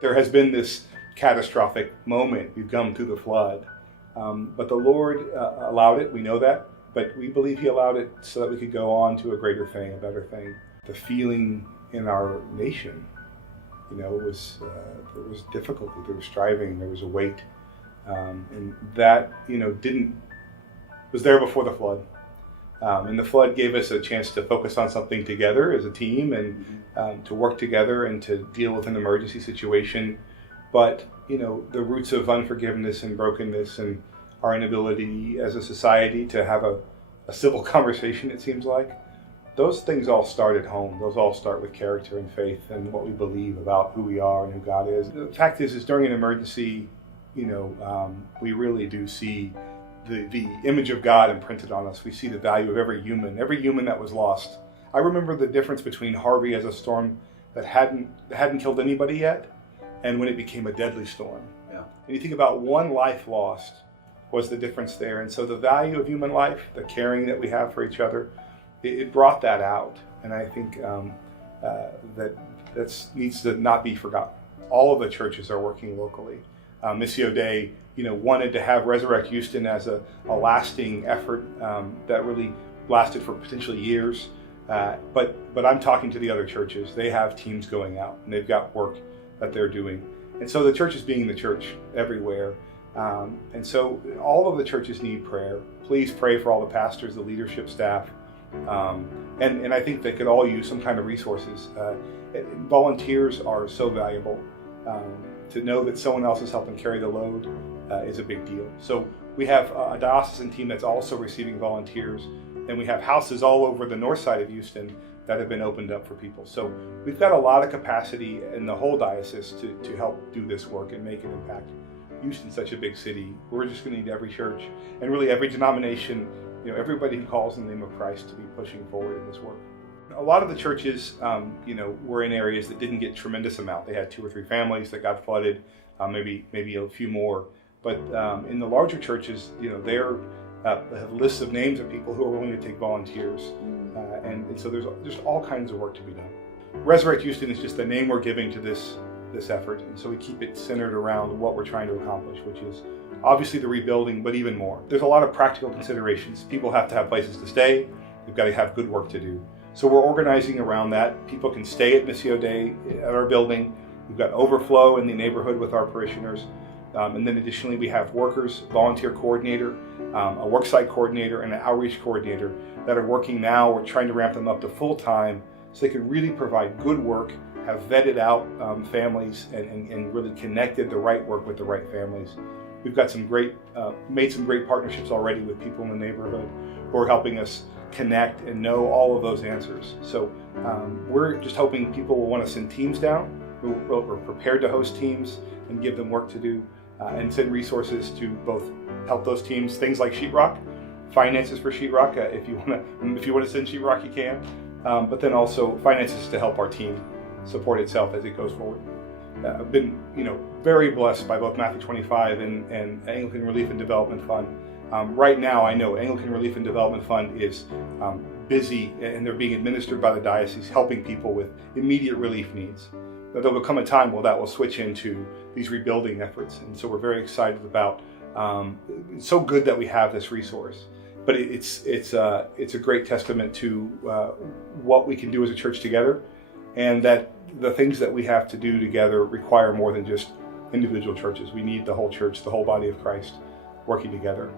There has been this catastrophic moment. We've come through the flood. But the Lord allowed it, we know that, but we believe He allowed it so that we could go on to a greater thing, a better thing. The feeling in our nation, there was difficulty, there was striving, there was a weight, and that, was there before the flood. And the flood gave us a chance to focus on something together as a team and to work together and to deal with an emergency situation. But, the roots of unforgiveness and brokenness and our inability as a society to have a civil conversation, it seems like, those things all start at home. Those all start with character and faith and what we believe about who we are and who God is. The fact is during an emergency, we really do see the image of God imprinted on us. We see the value of every human that was lost. I remember the difference between Harvey as a storm that hadn't killed anybody yet, and when it became a deadly storm. Yeah. And you think about one life lost was the difference there. And so the value of human life, the caring that we have for each other, it brought that out. And I think that needs to not be forgotten. All of the churches are working locally. Missio Dei, wanted to have Resurrect Houston as a lasting effort that really lasted for potentially years. But I'm talking to the other churches. They have teams going out and they've got work that they're doing. And so the church is being the church everywhere. And so all of the churches need prayer. Please pray for all the pastors, the leadership staff. And I think they could all use some kind of resources. Volunteers are so valuable. To know that someone else is helping carry the load is a big deal. So we have a diocesan team that's also receiving volunteers, and we have houses all over the north side of Houston that have been opened up for people. So we've got a lot of capacity in the whole diocese to help do this work and make an impact. Houston's such a big city. We're just going to need every church and really every denomination, everybody who calls in the name of Christ to be pushing forward in this work. A lot of the churches, were in areas that didn't get tremendous amount. They had 2 or 3 families that got flooded, maybe a few more. But in the larger churches, they have lists of names of people who are willing to take volunteers, and so there's all kinds of work to be done. Resurrect Houston is just the name we're giving to this effort, and so we keep it centered around what we're trying to accomplish, which is obviously the rebuilding, but even more. There's a lot of practical considerations. People have to have places to stay. They've got to have good work to do. So we're organizing around that. People can stay at Missio Dei at our building. We've got overflow in the neighborhood with our parishioners. And then additionally, we have workers, volunteer coordinator, a worksite coordinator, and an outreach coordinator that are working now. We're trying to ramp them up to full-time so they can really provide good work, have vetted out families, and really connected the right work with the right families. We've got made some great partnerships already with people in the neighborhood who are helping us connect and know all of those answers. So we're just hoping people will want to send teams down. We're prepared to host teams and give them work to do, and send resources to both help those teams, things like sheetrock, finances for sheetrock. If you want to send sheetrock, you can. But then also finances to help our team support itself as it goes forward. I've been, very blessed by both Matthew 25 and Anglican Relief and Development Fund. Right now, I know Anglican Relief and Development Fund is busy, and they're being administered by the diocese, helping people with immediate relief needs. But there will come a time where that will switch into these rebuilding efforts, and so we're very excited about. It's so good that we have this resource, but it's a great testament to what we can do as a church together, and that the things that we have to do together require more than just individual churches. We need the whole church, the whole body of Christ, working together.